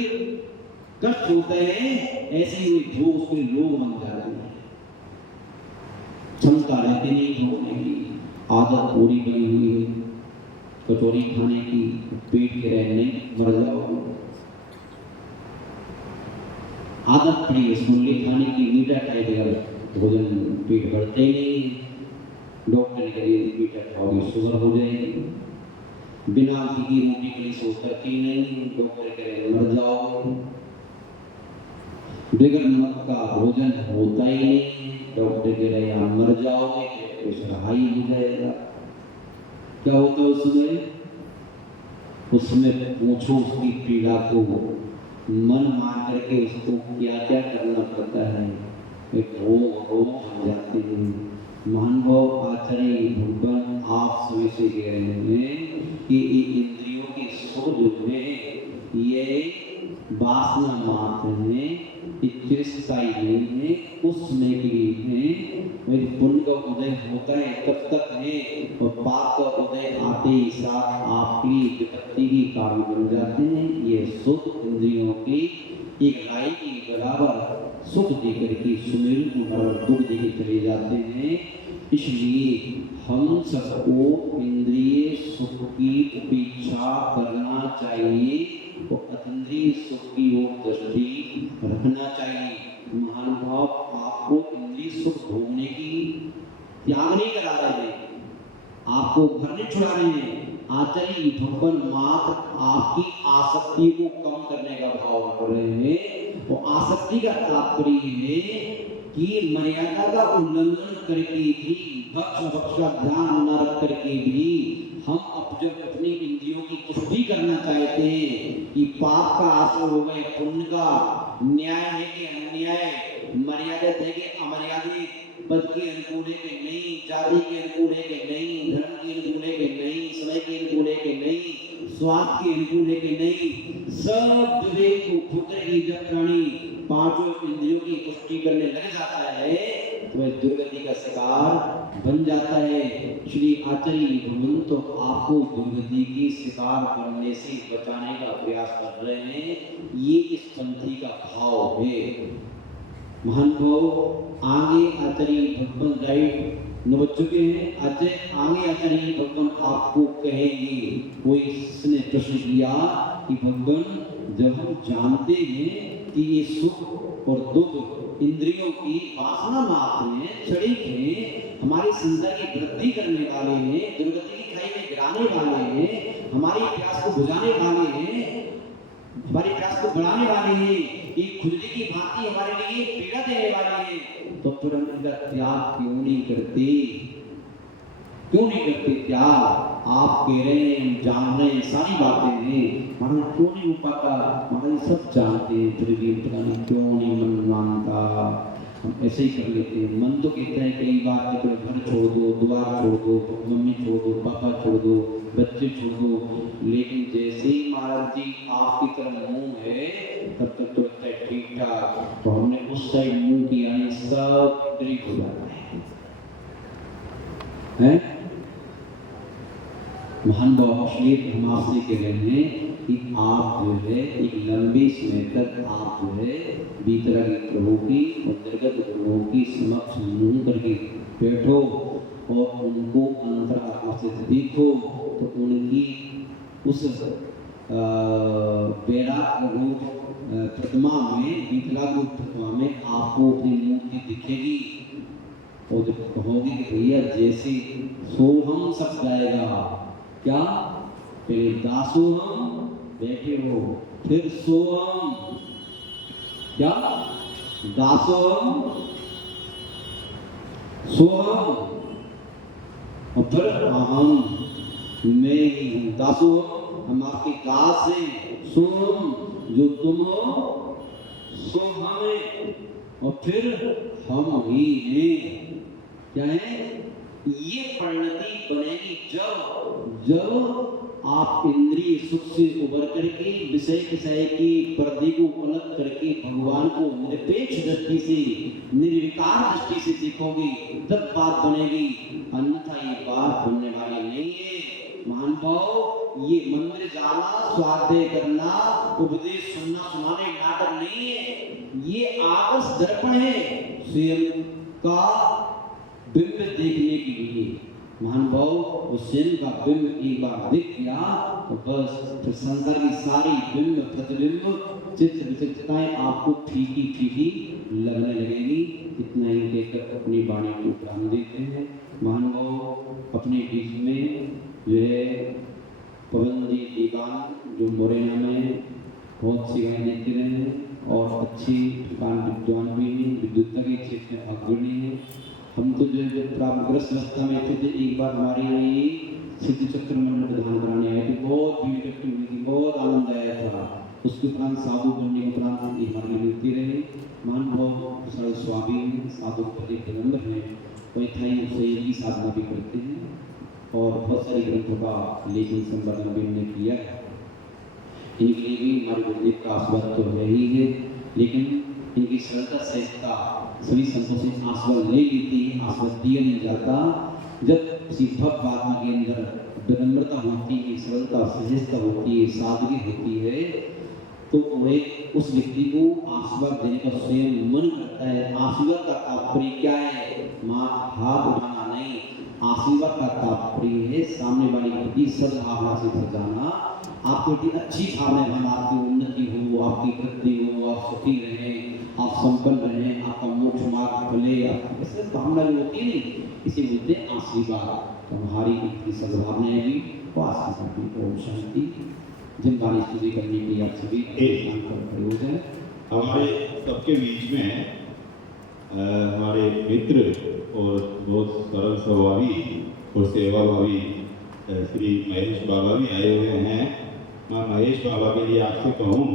कष्ट होते हैं, ऐसे ही वे भोग उसके रोग बन जाते हैं। क्षमता रहती नहीं भोगने की, आदत पूरी बनी हुई है कटोरी खाने की, पेट के रह नहीं मर जाओगे। आदत पड़ी है सुनली खाने की, मीठा खाए बगैर भोजन पेट भरते ही नहीं है। डॉक्टर ने कहा मीठा खाओगे शुगर हो जाएगी, बिना घी की रोटी के लिए सोच करती नहीं, डॉक्टर कह रहे मर जाओगे। बगैर नमक का भोजन होता ही नहीं, डॉक्टर कह रहे आप मर जाओगे, प्रेशर हाई हो जाएगा। क्या होता है उसमें पूछो उसकी पीड़ा को, मन मान करके उसको क्या क्या करना पड़ता है, एक रोग हो जाते हैं। महानुभाव आचार्य भगवान आप सभी से कह रहे हैं कि इंद्रियों के सुख जो है ये वासना मात्र है, चिरस्थायी नहीं है, कुछ समय के लिए है। वही पुण्य का उदय होता है तब तक है, और पाप का उदय आते ही साथ आपकी विपत्ति की कारण बन जाते हैं। ये सुख इंद्रियों की एक राई की बराबर सुख देकर के सुमेरु को बराबर दुख देकर चले जाते हैं। इसलिए हम सबको इंद्रिय सुख की अपेक्षा करना चाहिए और अतीन्द्रिय सुख की ओर दृष्टि रखना चाहिए। महानुभाव आपको इंद्रिय सुख भोगने की त्याग नहीं करा रहे हैं, आपको घर नहीं छुड़ा रहे हैं। आचार्य भगवान मात्र आपकी आसक्ति को कम करने का भाव कर रहे हैं। और आसक्ति का तात्पर्य है कि मर्यादा का उल्लंघन करके भी, भक्ष का ध्यान न रख करके भी हम अब जब अपनी इंद्रियों की पुष्टि करना चाहते हैं कि पाप का आश्रय हो गए, पुण्य का, न्याय है कि अन्याय, मर्यादित है कि अमर्यादित, पद के अनुकूल है कि नहीं, जाति के अनुकूल है कि नहीं, धर्म के अनुकूल है कि नहीं, समय के अनुकूल है कि नहीं, स्वार्थ के अनुकूल है कि नहीं, सब विवेक को खोकर ही जब प्राणी पांचों इंद्रियों की पुष्टि करने लग जाता है तो वह दुर्गति का शिकार बन जाता है। श्री आचार्य भगवान तो आपको दुर्गति की शिकार बनने से बचाने का प्रयास कर रहे हैं। ये इस पंथी का भाव है। महानुभाव आगे आचार्य भगवान राइट न बच चुके हैं। आगे आचार्य भगवान आपको कहेंगे। कोई इसने प्रश्न किया कि भगवान जब हम जानते हैं कि ये सुख और दुख इंद्रियों की वासना मात्र में क्षणिक है, हमारी संसार की वृद्धि करने वाले हैं, दुर्गति की खाई में गिराने वाले हैं, हमारी प्यास को बुझाने वाले हैं, हमारी प्यास को बढ़ाने वाले हैं, एक खुजली की भांति हमारे लिए पीड़ा देने वाले हैं, तो फिर हम इनका त्याग क्यों नहीं करते? क्यों नहीं करते त्याग? आप कह रहे हैं, हम जान रहे हैं, सारी बातें हैं, महाराज क्यों नहीं हो पाता? महाराज सब जानते हैं, फिर भी पता नहीं क्यों नहीं मन मानता। हम ऐसे ही कर लेते हैं। मन तो कहते हैं कई बार कि घर छोड़ दो, द्वार छोड़ दो, मम्मी छोड़ दो, पापा छोड़ दो, बच्चे छोड़ दो, लेकिन जैसे ही महाराज जी आपकी तरफ मुंह है तब तक तो लगता है ठीक ठाक, तो हमने उस साइड मुंह किया है, सब ड्रिप हो जाता है। महान बाबा श्री हम आपसे कह रहे हैं कि आप जो है एक लंबे समय तक आप जो है वितरागी प्रभु की और निर्गत प्रभु की समक्ष मुंह करके बैठो और उनको अंतरात्मा से देखो, तो उनकी उस वैराग्य रूप प्रतिमा में, वितराग रूप प्रतिमा में आपको अपनी मूर्ति दिखेगी। और जब कहोगे कि भैया जैसे सोहम सब गाएगा, क्या पहले दासोहम बैठे हो, फिर सोहम, क्या दासोहम, सोहम, और फिर अहम, मैं ही हूँ। दासोहम हम आपके दास हैं, सोहम जो तुम हो, सो हमें, और फिर हम ही हैं। क्या है? ये परिणति बनेगी जब आप इंद्रिय सुख से उबर करके विषय की पर्दे को अलग करके भगवान को निरपेक्ष दृष्टि से, निर्विकार दृष्टि से देखोगे, तब बात बनेगी, अन्यथा ये बात बनने वाली नहीं है। महानुभाव, ये मंदिर जाना, स्वाध्याय करना, उपदेश सुनना सुनाने नाटक नहीं है, ये आदर्श दर्पण है स्वयं का बिंब देखने के लिए। महानुभाव, वो स्वयं का बिंब एक बार दिख गया तो बस फिर संसार की सारी बिंब प्रतिबिंब चित्र विचित्रताएं आपको फीकी फीकी लगने लगेगी। इतना ही कहकर अपनी वाणी को प्राण देते हैं। महानुभाव, अपने बीच में जो है पवन जी दीवान जो मोरेना में बहुत सी गाय देते रहे हैं और अच्छी विद्वान भी हैं, विद्युत के क्षेत्र में अग्रणी हैं। हम तो जो है प्राप्तग्रस्त अवस्था में थे, एक बार हमारे यहाँ सिद्ध चक्र मंडल प्रदान कराने आए थे, बहुत भीड़ इकट्ठी हुई थी, बहुत आनंद आया था। उसके उपरांत साधु बनने के उपरांत हमारे मिलती रहे। महानुभाव सरल स्वामी हैं, साधु पति पैगंबर हैं, वही थाई उससे की साधना भी करते हैं और बहुत सारे ग्रंथों का लेखन संपादन भी उन्होंने किया है। इनके लिए भी हमारे गुरुदेव का आशीर्वाद तो है ही है, लेकिन इनकी सरलता सहजता सभी संतों से आशीर्वाद ले लेती है, आशीर्वाद दिया नहीं जाता। जब किसी भक्त आत्मा के अंदर विनम्रता होती है, सरलता सहजता होती है, सादगी होती है, तो वह उस व्यक्ति को आशीर्वाद देने का स्वयं मन करता है। आशीर्वाद का तात्पर्य क्या है? मां हाथ उठाना नहीं, आशीर्वाद का तात्पर्य है सामने वाले के प्रति सद्भावना से सजाना, आपके प्रति अच्छी भावना बना, आपकी उन्नति हो, आपकी वृद्धि हो, आप सुखी रहें, आप संपन्न रहें, आपका मोक्ष मार्ग खुले, ऐसे भावना जो होती है नहीं, इसे बोलते हैं आशीर्वाद। तुम्हारी इतनी सद्भावनाएं भी और आशीर्वाद भी। ओम शांति। जिन वाणी स्तुति करने के लिए आप सभी खड़े हो जाए। हमारे सबके बीच में हमारे मित्र और बहुत सरल स्वभावी और सेवाभावी श्री महेश बाबा भी आए हुए हैं। मैं महेश बाबा के लिए आपसे कहूँ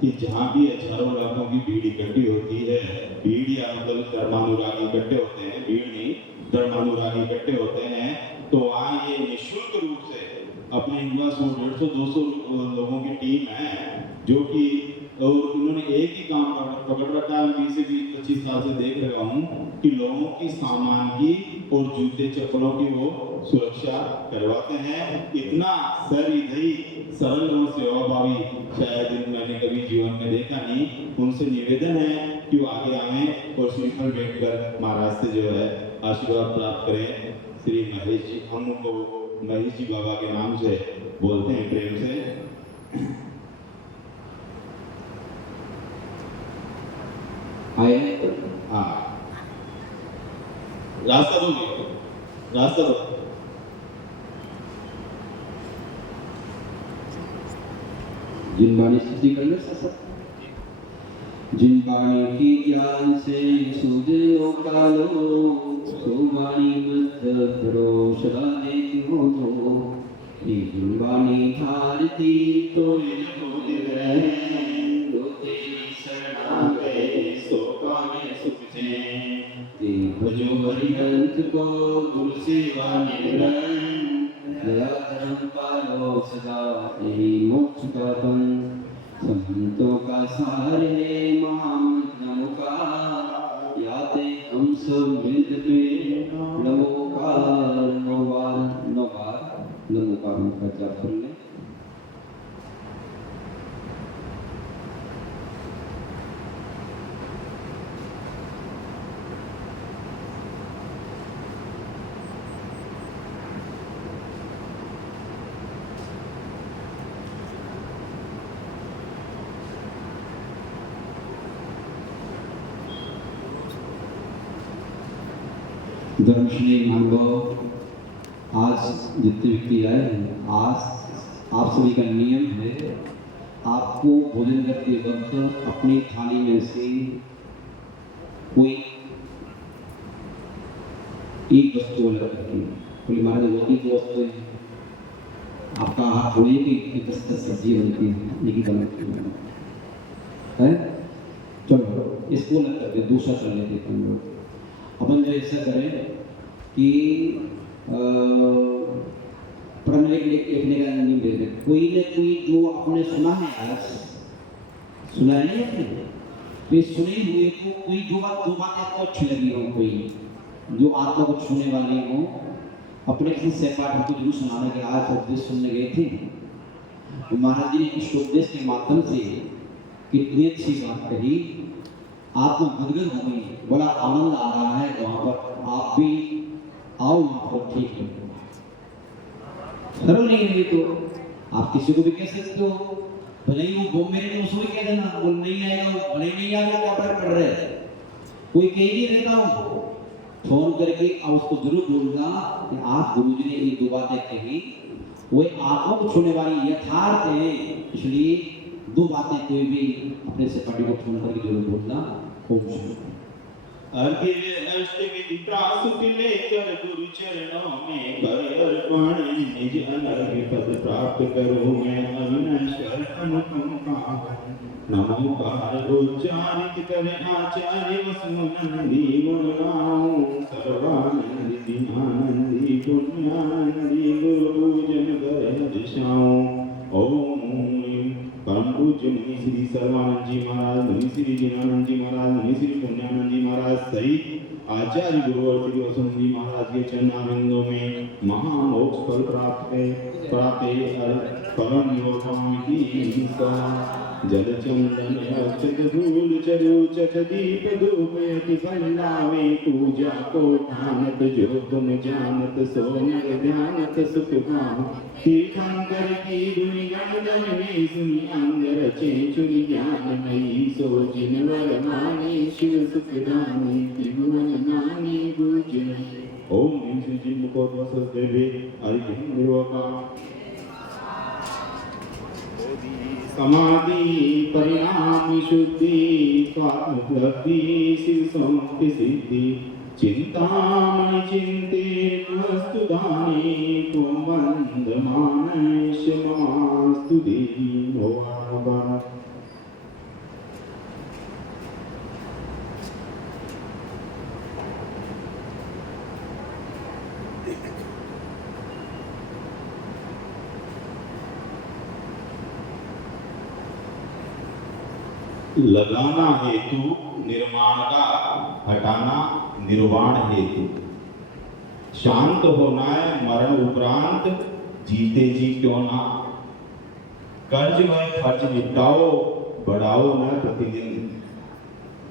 कि जहाँ भी हजारों लाखों की भीड़ इकट्ठी होती है, भीड़ या मतलब धर्मानुरागी इकट्ठे होते हैं, भीड़ नहीं धर्मानुरागी इकट्ठे होते हैं, तो वहाँ ये निःशुल्क रूप से अपने युवा 100-150-200 लोगों की टीम है जो कि और उन्होंने एक ही काम पकड़ रखा है। मैं इसे 20-25 साल से देख रहा हूँ कि लोगों की सामान की और जूते चप्पलों की वो सुरक्षा करवाते हैं। इतना सरल और सेवाभावी शायद मैंने कभी जीवन में देखा नहीं। उनसे निवेदन है कि वो आगे आए और श्रीफल बैठकर महाराज से जो है आशीर्वाद प्राप्त करें। श्री महेश जी, हम उनको महेश जी बाबा के नाम से बोलते हैं प्रेम से। आए हाँ, रास्ता दो, रास्ता दो। जिन वाणी स्तुति कर ले सब, जिन वाणी की ज्ञान से सूझे लो कालो, सो वाणी मत करो सदा देती हो दो। जिन वाणी धारती तो भजो हरिहंस को गुरु सेवा निरंतर, दया धर्म पालो सदा यही मोक्ष का बन। संतों का सार है महामंत्र का, याते हम सब मिलते नमोकार नमोकार उनका जाप कर ले। धर्मश्री अनुभव, आज जितने व्यक्ति आए हैं, आज आप सभी का नियम है, आपको भोजन करते वक्त अपनी थाली में से कोई एक वस्तु अलग रखिए। कोई हमारे रोटी की वस्तु है, आपका हाथ थोड़ी की 10 सब्जी बनती है, लेकिन गलत है। चलो इसको अलग करके दूसरा कर लेते हैं हम लोग। अपन जो ऐसा करें कि परम लिखने का नहीं दे दे, कोई न कोई जो आपने सुना है, आज सुना है नहीं आपने, तो सुने हुए को कोई जो बात आपको अच्छी लगी हो, कोई जो आत्मा को छूने वाली हो, अपने किसी सहपाठी को जरूर सुनाने के आज उपदेश सुनने गए थे। महाराज जी ने इस उपदेश के माध्यम से कितनी अच्छी बात कही, आत्मा गदगद हो गई, बड़ा आनंद आ रहा है वहां पर, आप भी आओ वहां पर, ठीक है। सरल नहीं है तो आप किसी को भी कह सकते हो, भले ही वो मेरे को उसको कह देना, वो नहीं आएगा, वो भले नहीं आएगा, क्या फर्क पड़ रहा है, कोई कह ही रहता हूँ फोन करके अब उसको जरूर बोलूंगा कि आज गुरुजी ने ये 2 बातें कही, वो आत्मा को छूने वाली यथार्थ है, इसलिए 2 बातें कोई भी अपने सहपाठी को फोन करके जरूर बोलना। ओम शांति। अर्घ्य अष्टविधि प्रासुक लेकर गुरु चरणों में कर अर्पण, निज अनर्घ्य पद प्राप्त करो मैं अविनश्वर अनुपम पावन। नमोकार उच्चारित करे आचार्य वसुनंदी गुण गाऊं, सर्वानंदी दीनानंदी पुण्यानंदी गुरु पूजन करे हर्षाऊं। ओम परम पूज्य मुनि श्री सर्वानंद जी महाराज, मुनि श्री जिनानंद जी महाराज, मुनि श्री पुण्यानंद जी महाराज सहित आचार्य गुरु और श्री वसुंत जी महाराज के चरणारविंदों में महामोक्ष फल प्राप्त है। परम योगाओं की जल चंदन अक्षत धूल चरु चट दीप धूप यति फलावे, पूजा को ठानत जो तुम जानत, सो नर ध्यानत सुख पाओ। तीर्थंकर की धुनि गण में सुनि अंग रचे चुनि ज्ञान मयी, सो जिनवर माने शिव सुख दानी, त्रिभुवन नानी पूजन। ओम ह्रीं श्री जी मुखोद्वसस देवे हरिं निर्वका समाधि परिणाम शुद्धि स्वात्मोपलब्धि शिव समुक्ति सिद्धि। चिंतामणि चिंतित वस्तु दानी, त्वं वंदमानश्च ममास्तु देहि भवान्। लगाना हेतु निर्माण का, हटाना निर्वाण हेतु। शांत होना है मरण उपरांत, जीते जी क्यों ना। कर्ज व खर्च निपटाओ, बढ़ाओ न प्रतिदिन।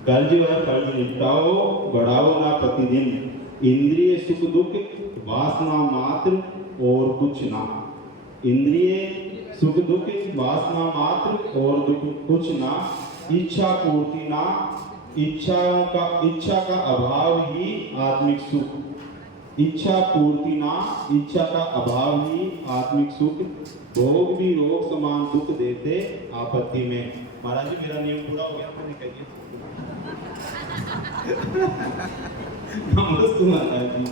कर्ज व खर्च निपटाओ, बढ़ाओ न प्रतिदिन। इंद्रिय सुख दुख वासना मात्र और कुछ ना। इंद्रिय सुख दुख वासना मात्र और दुख कुछ ना। इच्छा पूर्ति ना, इच्छा का अभाव ही आत्मिक सुख। इच्छा पूर्ति ना, इच्छा का अभाव ही आत्मिक सुख। भोग भी रोग समान दुख देते आपत्ति में। महाराज जी मेरा नियम पूरा हो गया, तो निकलिए। नमस्ते महाराज जी।